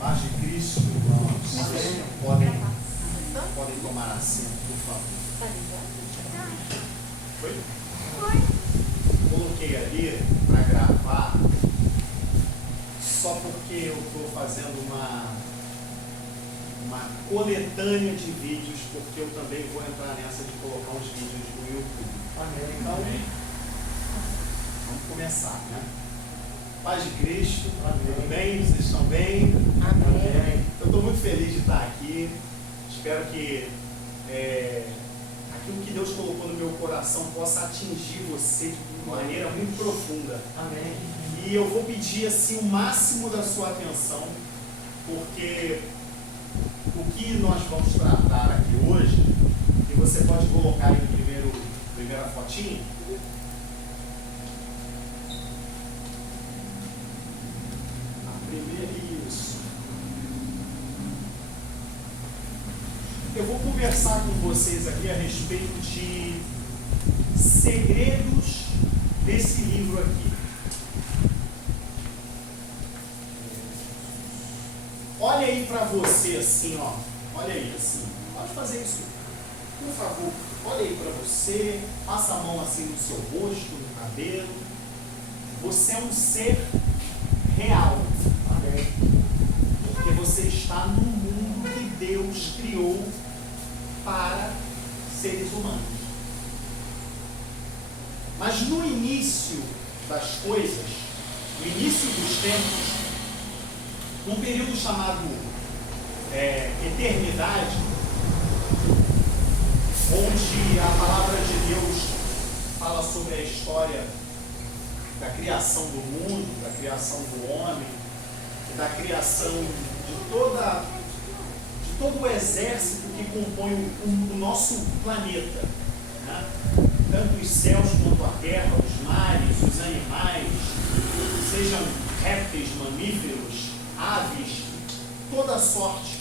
Paz de Cristo, irmãos. Podem tomar assento, por favor. Foi? Coloquei ali para gravar, só porque eu estou fazendo uma coletânea de vídeos, porque eu também vou entrar nessa de colocar uns vídeos no YouTube. Amém. Então, vamos começar, né? Paz de Cristo, tudo bem? Vocês estão bem? Amém. Eu estou muito feliz de estar aqui. Espero que aquilo que Deus colocou no meu coração possa atingir você de maneira muito profunda. Amém. E eu vou pedir assim o máximo da sua atenção, porque o que nós vamos tratar aqui hoje, e você pode colocar aí primeira fotinha. Isso. Eu vou conversar com vocês aqui a respeito de segredos desse livro aqui. Olha aí para você assim, ó. Olha aí assim. Pode fazer isso, por favor. Olha aí para você. Passa a mão assim no seu rosto, no cabelo. Você é um ser real. Porque você está no mundo que Deus criou para seres humanos. Mas no início das coisas, no início dos tempos, num período chamado eternidade, onde a palavra de Deus fala sobre a história da criação do mundo, da criação do homem, da criação de todo o exército que compõe o nosso planeta, né? Tanto os céus quanto a terra, os mares, os animais, sejam répteis, mamíferos, aves, toda sorte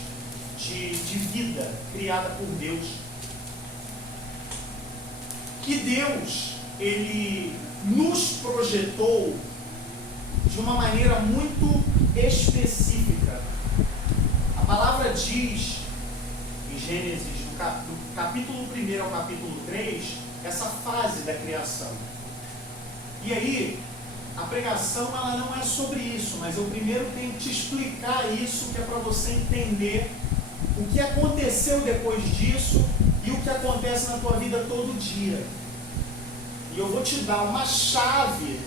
de vida criada por Deus. Que Deus, Ele nos projetou de uma maneira muito específica. A palavra diz, em Gênesis, do capítulo 1 ao capítulo 3, essa fase da criação. E aí, a pregação ela não é sobre isso, mas eu primeiro tenho que te explicar isso, que é para você entender o que aconteceu depois disso e o que acontece na tua vida todo dia. E eu vou te dar uma chave.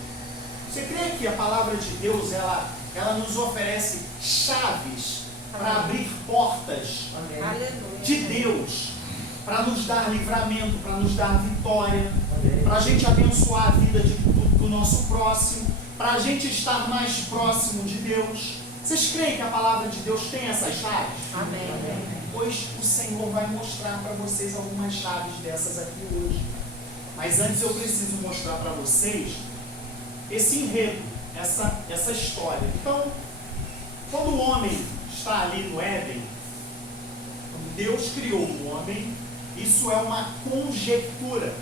Você crê que a palavra de Deus ela nos oferece chaves para abrir portas de Deus, para nos dar livramento, para nos dar vitória, para a gente abençoar a vida do nosso próximo, para a gente estar mais próximo de Deus? Vocês creem que a palavra de Deus tem essas chaves? Amém. Pois o Senhor vai mostrar para vocês algumas chaves dessas aqui hoje. Mas antes eu preciso mostrar para vocês esse enredo, essa história. Então, quando o homem está ali no Éden, quando Deus criou o homem, isso é uma conjectura,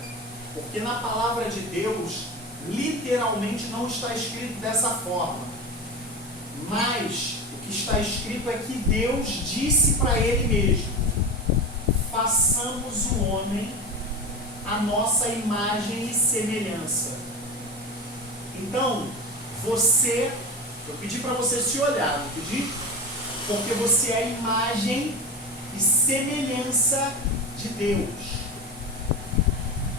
porque na palavra de Deus, literalmente não está escrito dessa forma. Mas o que está escrito é que Deus disse para ele mesmo: façamos o homem a nossa imagem e semelhança. Então, eu pedi para você se olhar, não pedi? Porque você é a imagem e semelhança de Deus.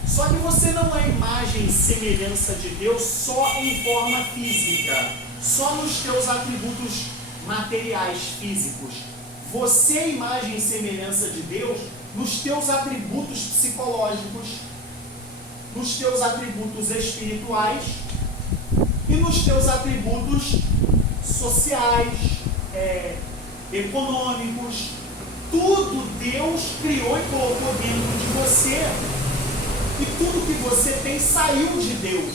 Só que você não é imagem e semelhança de Deus só em forma física, só nos teus atributos materiais físicos. Você é imagem e semelhança de Deus nos teus atributos psicológicos, nos teus atributos espirituais e nos teus atributos sociais, econômicos. Tudo Deus criou e colocou dentro de você. E tudo que você tem saiu de Deus.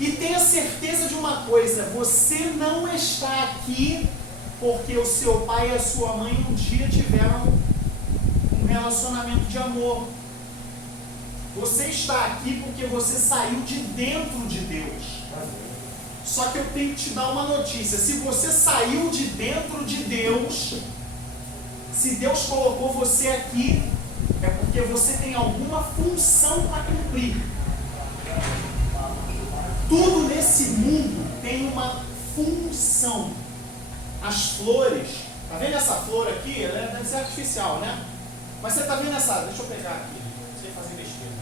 E tenha certeza de uma coisa: você não está aqui porque o seu pai e a sua mãe um dia tiveram um relacionamento de amor. Você está aqui porque você saiu de dentro de Deus. Só que eu tenho que te dar uma notícia. Se você saiu de dentro de Deus, se Deus colocou você aqui, é porque você tem alguma função para cumprir. Tudo nesse mundo tem uma função. As flores, tá vendo essa flor aqui? Ela deve ser artificial, né? Mas você tá vendo essa, deixa eu pegar aqui, sem fazer besteira.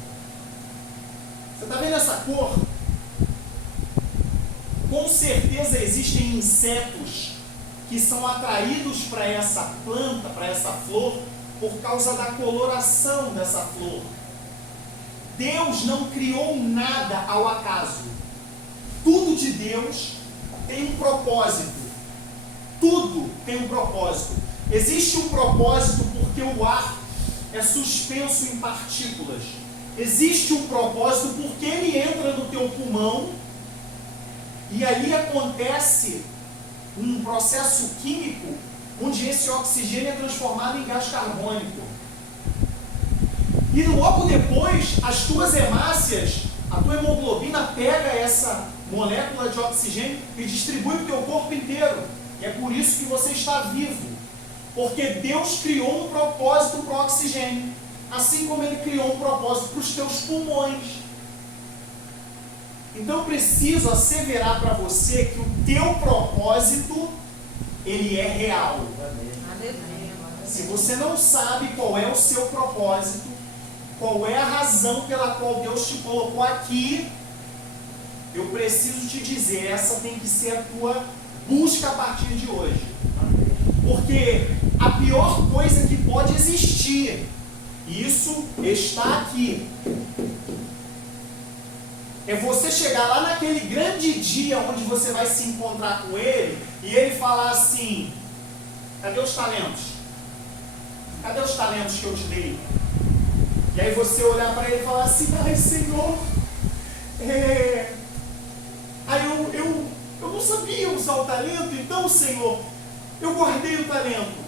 Você tá vendo essa cor? Com certeza existem insetos que são atraídos para essa planta, para essa flor, por causa da coloração dessa flor. Deus não criou nada ao acaso. Tudo de Deus tem um propósito. Tudo tem um propósito. Existe um propósito porque o ar é suspenso em partículas. Existe um propósito porque ele entra no teu pulmão e ali acontece um processo químico onde esse oxigênio é transformado em gás carbônico. E logo depois, as tuas hemácias, a tua hemoglobina pega essa molécula de oxigênio e distribui para o teu corpo inteiro. E é por isso que você está vivo. Porque Deus criou um propósito para o oxigênio. Assim como Ele criou um propósito para os teus pulmões. Então eu preciso asseverar para você que o teu propósito, ele é real. Se você não sabe qual é o seu propósito, qual é a razão pela qual Deus te colocou aqui, eu preciso te dizer, essa tem que ser a tua busca a partir de hoje. Porque a pior coisa que pode existir, isso está aqui, é você chegar lá naquele grande dia onde você vai se encontrar com Ele e Ele falar assim: cadê os talentos? Cadê os talentos que eu te dei? E aí você olhar para Ele e falar assim: ai Senhor, eu não sabia usar o talento, então Senhor, eu guardei o talento.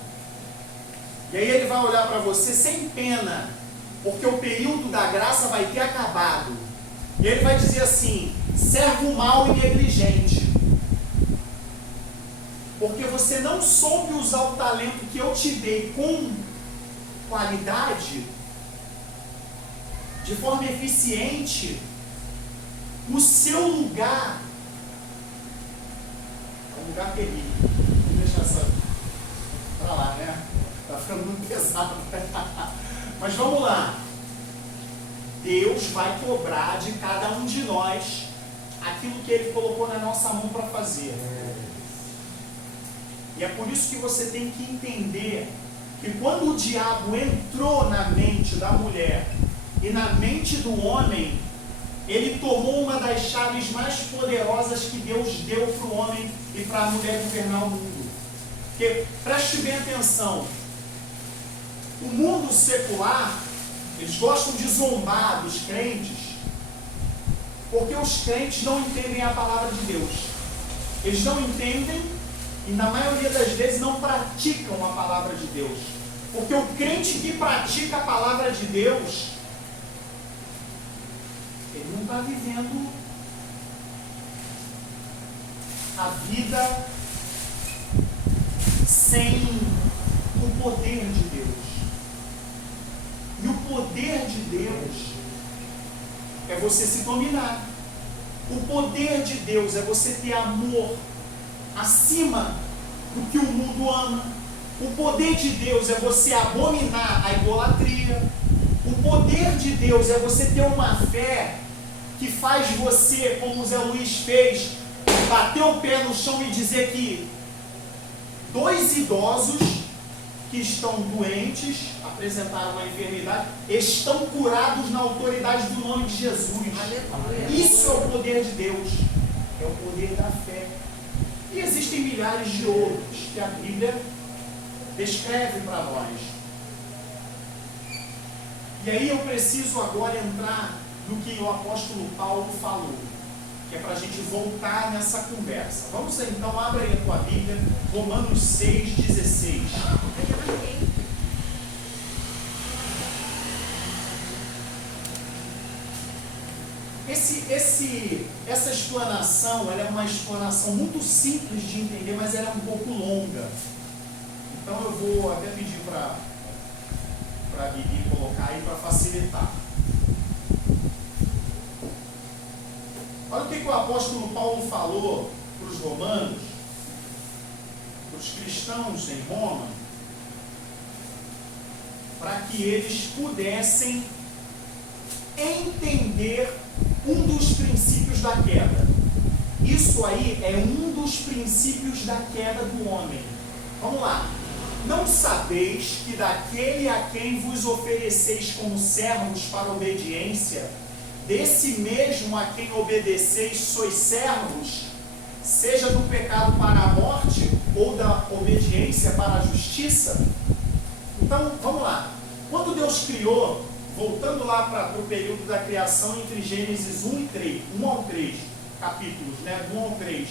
E aí Ele vai olhar para você sem pena, porque o período da graça vai ter acabado. E Ele vai dizer assim: servo mau e negligente, porque você não soube usar o talento que eu te dei com qualidade, de forma eficiente. O seu lugar é um lugar terrível. Vamos deixar essa para lá, né? Está ficando muito pesado. Mas vamos lá. Deus vai cobrar de cada um de nós aquilo que Ele colocou na nossa mão para fazer. E é por isso que você tem que entender que quando o diabo entrou na mente da mulher e na mente do homem, ele tomou uma das chaves mais poderosas que Deus deu para o homem e para a mulher governar o mundo. Porque, preste bem atenção, o mundo secular, eles gostam de zombar dos crentes, porque os crentes não entendem a palavra de Deus. Eles não entendem e, na maioria das vezes, não praticam a palavra de Deus. Porque o crente que pratica a palavra de Deus, ele não está vivendo a vida sem o poder de Deus. E o poder de Deus é você se dominar. O poder de Deus é você ter amor acima do que o mundo ama. O poder de Deus é você abominar a idolatria. O poder de Deus é você ter uma fé que faz você, como o Zé Luiz fez, bater o pé no chão e dizer que 2 idosos que estão doentes, apresentaram uma enfermidade, estão curados na autoridade do nome de Jesus. Isso é o poder de Deus, é o poder da fé. E existem milhares de outros que a Bíblia descreve para nós. E aí eu preciso agora entrar no que o apóstolo Paulo falou, que é para a gente voltar nessa conversa. Vamos então, abre aí a tua Bíblia, Romanos 6,16. essa explanação, ela é uma explanação muito simples de entender, mas ela é um pouco longa. Então eu vou até pedir para a Bibi colocar aí para facilitar. Olha o que o apóstolo Paulo falou para os romanos, para os cristãos em Roma, para que eles pudessem entender um dos princípios da queda. Isso aí é um dos princípios da queda do homem. Vamos lá. Não sabeis que daquele a quem vos ofereceis como servos para obediência, desse mesmo a quem obedeceis sois servos, seja do pecado para a morte ou da obediência para a justiça? Então, vamos lá. Quando Deus criou, voltando lá para o período da criação entre Gênesis 1 e 3, 1 ao 3, capítulos, né, 1 ao 3,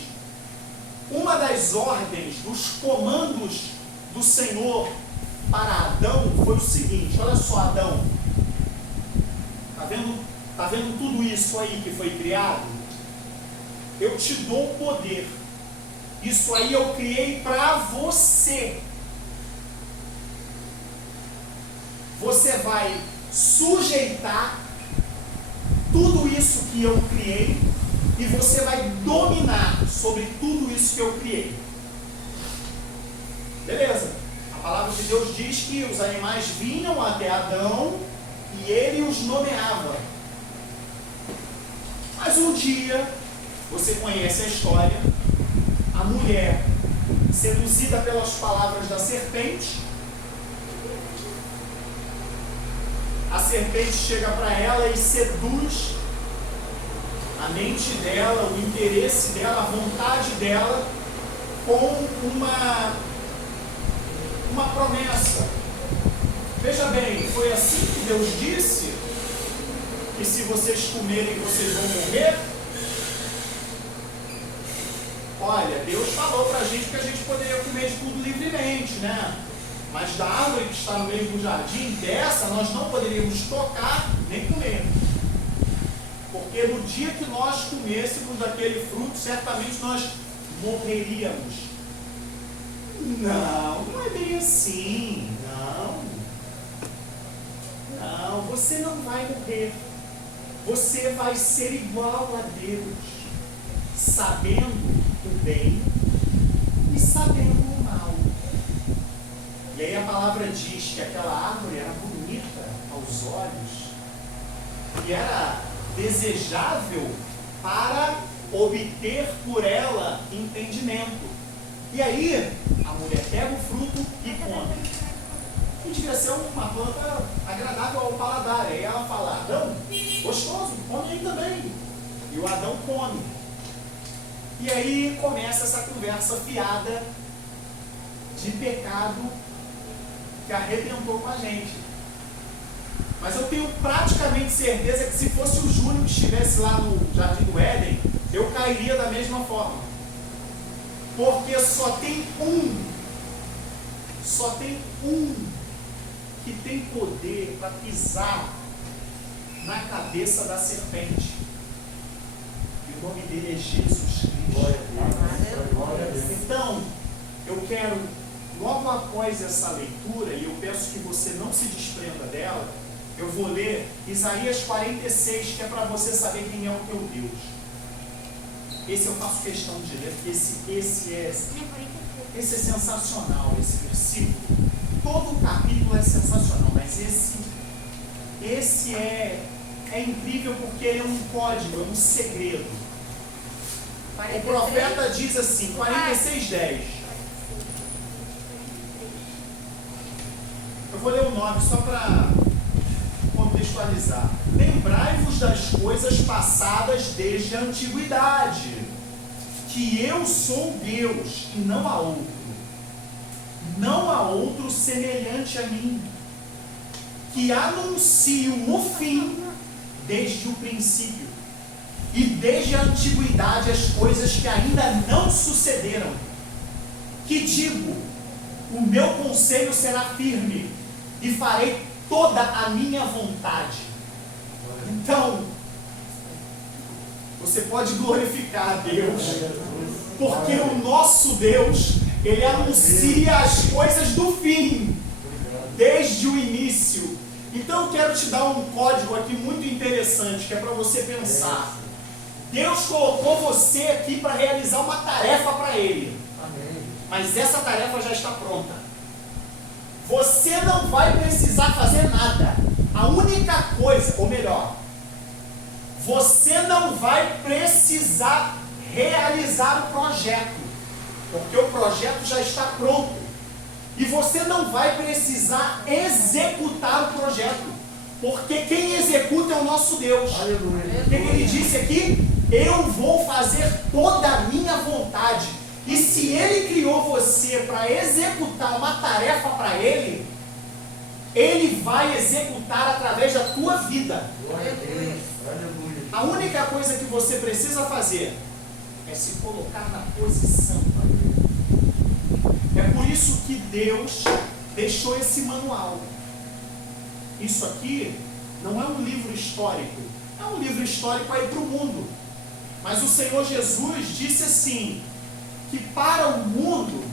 uma das ordens, dos comandos do Senhor para Adão foi o seguinte: olha só, Adão, tá vendo tudo isso aí que foi criado? Eu te dou o poder, isso aí eu criei para você. Você vai sujeitar tudo isso que eu criei e você vai dominar sobre tudo isso que eu criei. Beleza? A palavra de Deus diz que os animais vinham até Adão e ele os nomeava. Mas um dia, você conhece a história, a mulher, seduzida pelas palavras da serpente, a serpente chega para ela e seduz a mente dela, o interesse dela, a vontade dela, com uma promessa. Veja bem, foi assim que Deus disse que se vocês comerem vocês vão morrer? Olha, Deus falou para a gente que a gente poderia comer de tudo livremente, né? Mas da árvore que está no meio do jardim, dessa nós não poderíamos tocar nem comer. Porque no dia que nós comêssemos daquele fruto, certamente nós morreríamos. Não é bem assim. Não, você não vai morrer. Você vai ser igual a Deus, sabendo o bem e sabendo o mal. E aí a palavra diz que aquela árvore era bonita aos olhos e era desejável para obter por ela entendimento. E aí a mulher pega o fruto e come. E devia ser uma planta agradável ao paladar. Aí ela fala: Adão, gostoso, come aí também. E o Adão come. E aí começa essa conversa fiada de pecado que arrebentou com a gente. Mas eu tenho praticamente certeza que se fosse o Júnior que estivesse lá no Jardim do Éden, eu cairia da mesma forma. Porque só tem um que tem poder para pisar na cabeça da serpente. E o nome dele é Jesus Cristo. Glória a Deus. Então, eu quero, logo após essa leitura, e eu peço que você não se desprenda dela, eu vou ler Isaías 46, que é para você saber quem é o teu Deus. Esse eu faço questão de ler, porque esse é sensacional, esse versículo. Todo o capítulo é sensacional, mas esse é incrível porque ele é um código, é um segredo. O profeta diz assim, 46:10. Eu vou ler o nome só para contextualizar. Lembrai-vos das coisas passadas desde a antiguidade, que eu sou Deus e não há outro. Não há outro semelhante a mim, que anuncio o fim desde o princípio, e desde a antiguidade as coisas que ainda não sucederam, que digo, o meu conselho será firme, e farei toda a minha vontade. Então, você pode glorificar a Deus, porque o nosso Deus, Ele anuncia as coisas do fim, desde o início. Então eu quero te dar um código aqui muito interessante, que é para você pensar. Deus colocou você aqui para realizar uma tarefa para Ele, mas essa tarefa já está pronta. Você não vai precisar fazer nada. A única coisa, ou melhor, você não vai precisar realizar o projeto, porque o projeto já está pronto. E você não vai precisar executar o projeto, porque quem executa é o nosso Deus. O que Ele disse aqui? Eu vou fazer toda a minha vontade. E se Ele criou você para executar uma tarefa para Ele, Ele vai executar através da tua vida. A única coisa que você precisa fazer é se colocar na posição para Ele. É por isso que Deus deixou esse manual. Isso aqui não é um livro histórico. É um livro histórico aí para o mundo. Mas o Senhor Jesus disse assim, que para o mundo,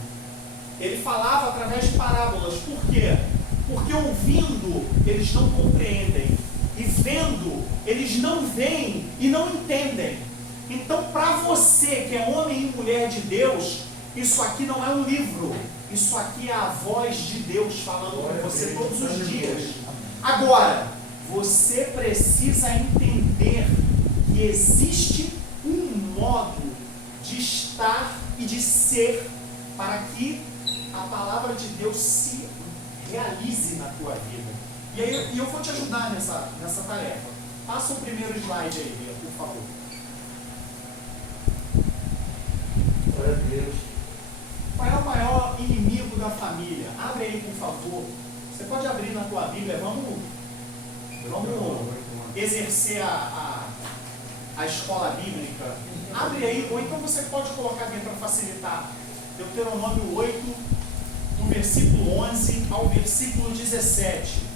Ele falava através de parábolas. Por quê? Porque ouvindo, eles não compreendem. E vendo, eles não veem e não entendem. Então, para você que é homem e mulher de Deus, isso aqui não é um livro. Isso aqui é a voz de Deus falando com você todos os dias. Agora, você precisa entender que existe um modo de estar e de ser para que a palavra de Deus se realize na tua vida. E aí eu vou te ajudar nessa tarefa. Passa o primeiro slide aí, Bia, por favor. Glória a Deus. Qual é o maior inimigo da família? Abre aí, por favor. Você pode abrir na tua Bíblia. Vamos exercer a escola bíblica. Abre aí, ou então você pode colocar aqui para facilitar. Deuteronômio 8, do versículo 11 ao versículo 17.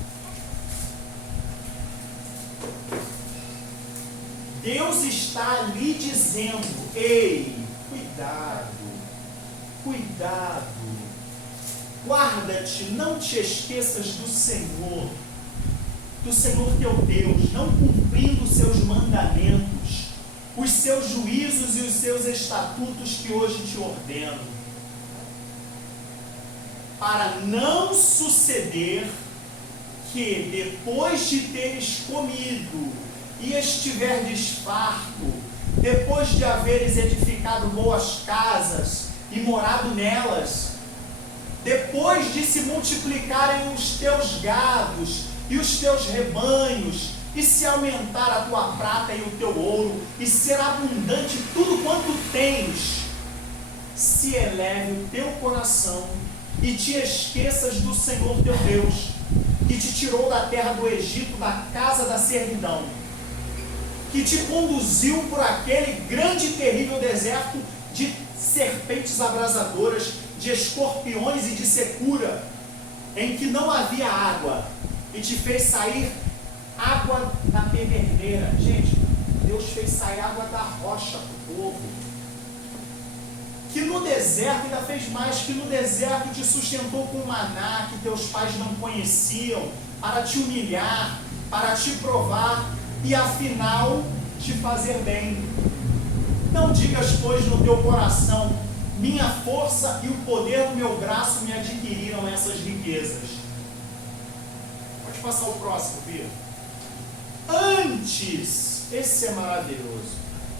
Deus está ali dizendo, ei, cuidado, guarda-te, não te esqueças do Senhor teu Deus, não cumprindo os seus mandamentos, os seus juízos e os seus estatutos que hoje te ordeno, para não suceder que depois de teres comido e estiverdes farto, depois de haveres edificado boas casas e morado nelas, depois de se multiplicarem os teus gados e os teus rebanhos, e se aumentar a tua prata e o teu ouro, e ser abundante tudo quanto tens, se eleve o teu coração e te esqueças do Senhor teu Deus, que te tirou da terra do Egito, da casa da servidão, que te conduziu por aquele grande e terrível deserto de serpentes abrasadoras, de escorpiões e de secura, em que não havia água, e te fez sair água da pederneira. Gente, Deus fez sair água da rocha para o povo. Que no deserto, ainda fez mais, que no deserto te sustentou com maná que teus pais não conheciam, para te humilhar, para te provar e afinal te fazer bem. Não digas, pois, no teu coração, minha força e o poder do meu braço me adquiriram essas riquezas. Pode passar o próximo, Pedro. Antes, esse é maravilhoso,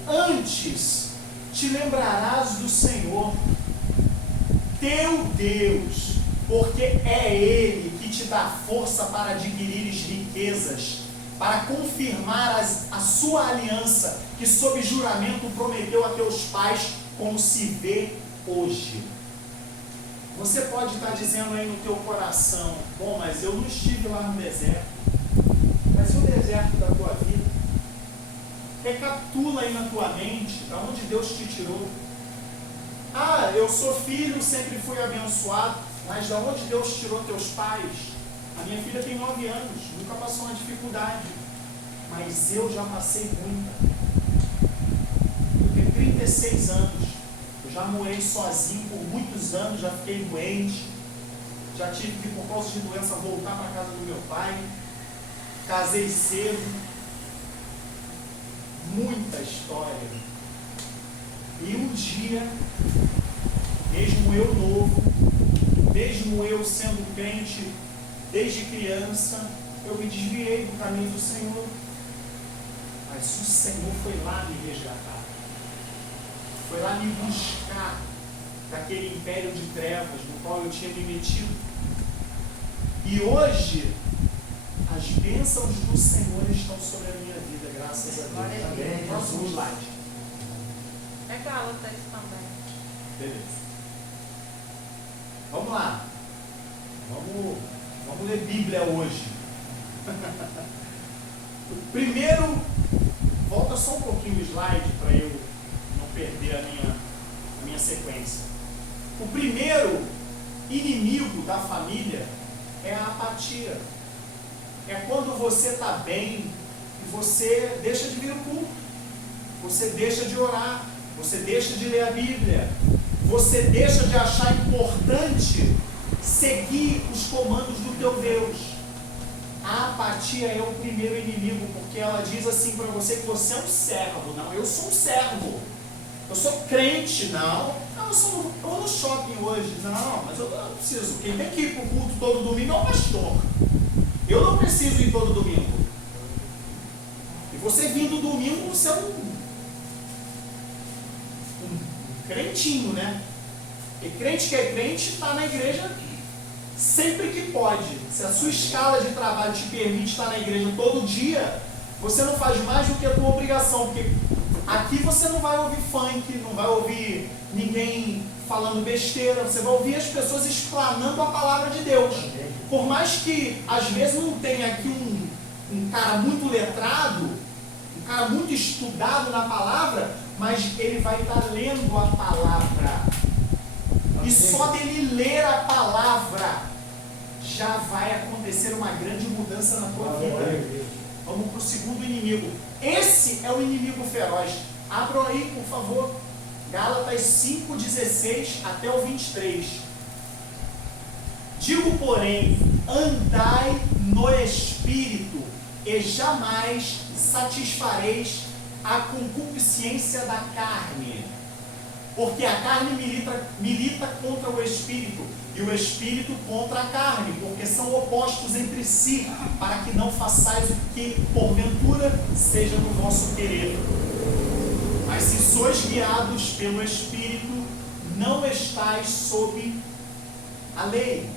antes te lembrarás do Senhor, teu Deus, porque é Ele que te dá força para adquirires riquezas, para confirmar a sua aliança, que sob juramento prometeu a teus pais, como se vê hoje. Você pode estar dizendo aí no teu coração, bom, mas eu não estive lá no deserto. Mas e o deserto da tua vida? Recapitula aí na tua mente, de onde Deus te tirou. Ah, eu sou filho, sempre fui abençoado, mas de onde Deus tirou teus pais? A minha filha tem 9 anos, nunca passou uma dificuldade, mas eu já passei muita. 56 anos. Eu já morei sozinho por muitos anos, já fiquei doente, já tive que, por causa de doença, voltar para a casa do meu pai. Casei cedo. Muita história. E um dia, mesmo eu novo, mesmo eu sendo crente desde criança, eu me desviei do caminho do Senhor. Mas o Senhor foi lá me resgatar. Foi lá me buscar daquele império de trevas no qual eu tinha me metido. E hoje, as bênçãos do Senhor estão sobre a minha vida, graças a Deus. Amém. Próximo slide. É Gálatas também. Beleza. Vamos lá. Vamos ler Bíblia hoje. O primeiro, volta só um pouquinho o slide para eu não perder a minha sequência. O primeiro inimigo da família é a apatia. É quando você está bem e você deixa de vir ao culto, você deixa de orar, você deixa de ler a Bíblia, você deixa de achar importante seguir os comandos do teu Deus. A apatia é o primeiro inimigo, porque ela diz assim para você que você é um servo. Não, eu sou um servo. Eu sou crente, não. Não, eu vou no shopping hoje. Não, mas eu não preciso. Quem tem que ir para o culto todo domingo é o pastor. Eu não preciso ir todo domingo. E você vindo domingo, você é um crentinho, né? E crente que é crente está na igreja sempre que pode. Se a sua escala de trabalho te permite estar na igreja todo dia, você não faz mais do que a tua obrigação, porque aqui você não vai ouvir funk, não vai ouvir ninguém falando besteira, você vai ouvir as pessoas explanando a palavra de Deus. Por mais que às vezes não tenha aqui um cara muito letrado, um cara muito estudado na palavra, mas ele vai estar lendo a palavra. E só dele ler a palavra já vai acontecer uma grande mudança na tua vida. Vamos para o segundo inimigo. Esse é o inimigo feroz. Abram aí, por favor, Gálatas 5:16 até o 23. Digo, porém, andai no Espírito, e jamais satisfareis a concupiscência da carne. Porque a carne milita contra o Espírito, e o Espírito contra a carne, porque são opostos entre si, para que não façais o que, porventura, seja no vosso querer. Mas se sois guiados pelo Espírito, não estais sob a lei.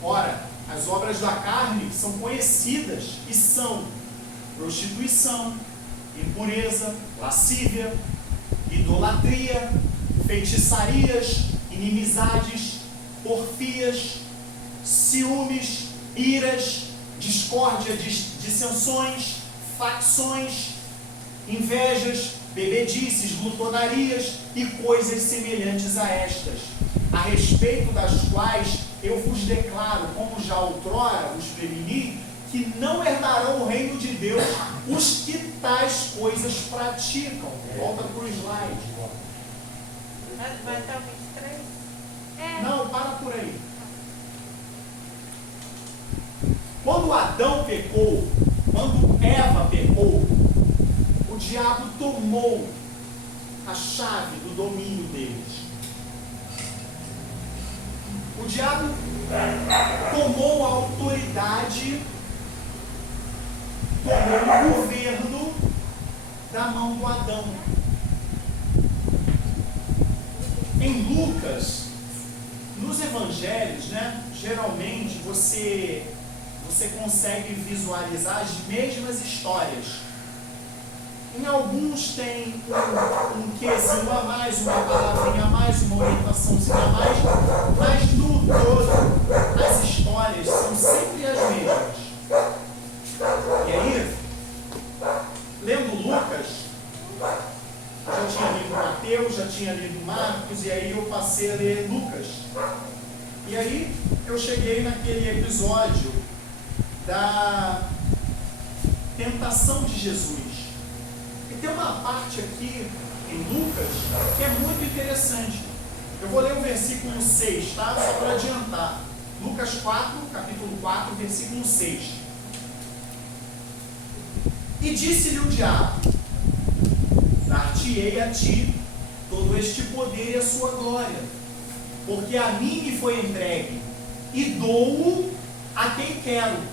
Ora, as obras da carne são conhecidas e são prostituição, impureza, lascívia, idolatria, feitiçarias, inimizades, porfias, ciúmes, iras, discórdia, dissensões, facções, invejas, bebedices, glutonarias e coisas semelhantes a estas, a respeito das quais eu vos declaro, como já outrora vos preveni, que não herdarão o reino de Deus os que tais coisas praticam. Volta para o slide. Vai até o 23? Não, para por aí. Quando Adão pecou, quando Eva pecou, o diabo tomou a chave do domínio deles. O diabo tomou a autoridade, tomou o governo da mão do Adão. Em Lucas, nos evangelhos, né, geralmente você consegue visualizar as mesmas histórias. Em alguns tem um quezinho a mais, uma palavrinha a mais, uma orientaçãozinha a mais, mas no todo as histórias são sempre as mesmas. E aí, lendo Lucas, eu já tinha lido Mateus, já tinha lido Marcos, e aí eu passei a ler Lucas. E aí eu cheguei naquele episódio da tentação de Jesus. E tem uma parte aqui em Lucas que é muito interessante. Eu vou ler o versículo 6, tá? Só para adiantar. Lucas 4, capítulo 4, versículo 6. E disse-lhe o diabo: dar-te-ei a ti todo este poder e a sua glória, porque a mim me foi entregue, e dou-o a quem quero.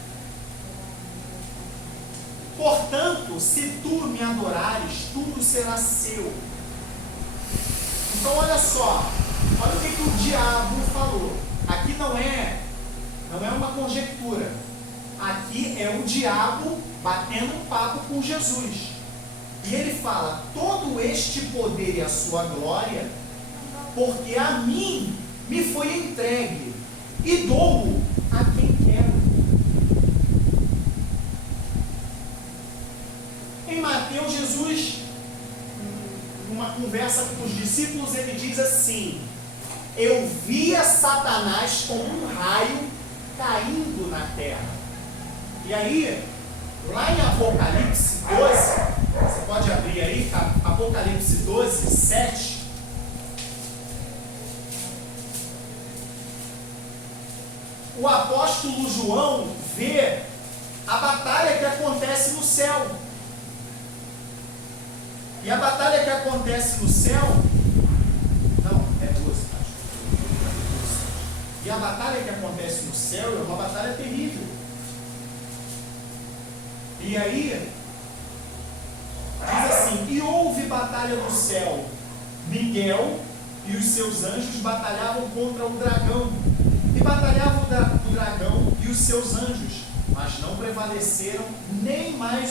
Portanto, se tu me adorares, tudo será seu. Então olha só, olha o que o diabo falou. Aqui não é uma conjectura. Aqui é o diabo batendo um papo com Jesus. E ele fala: todo este poder e a sua glória, porque a mim me foi entregue, e dou-o a quem quero. Em Mateus, Jesus, numa conversa com os discípulos, ele diz assim: eu via Satanás como um raio caindo na terra. E aí, lá em Apocalipse 12, você pode abrir aí, Apocalipse 12, 7. O apóstolo João vê a batalha que acontece no céu. E a batalha que acontece no céu, não, é 12, acho. E a batalha que acontece no céu é uma batalha terrível. E aí, diz assim: e houve batalha no céu. Miguel e os seus anjos batalhavam contra o dragão. E batalhavam o dragão e os seus anjos, mas não prevaleceram nem mais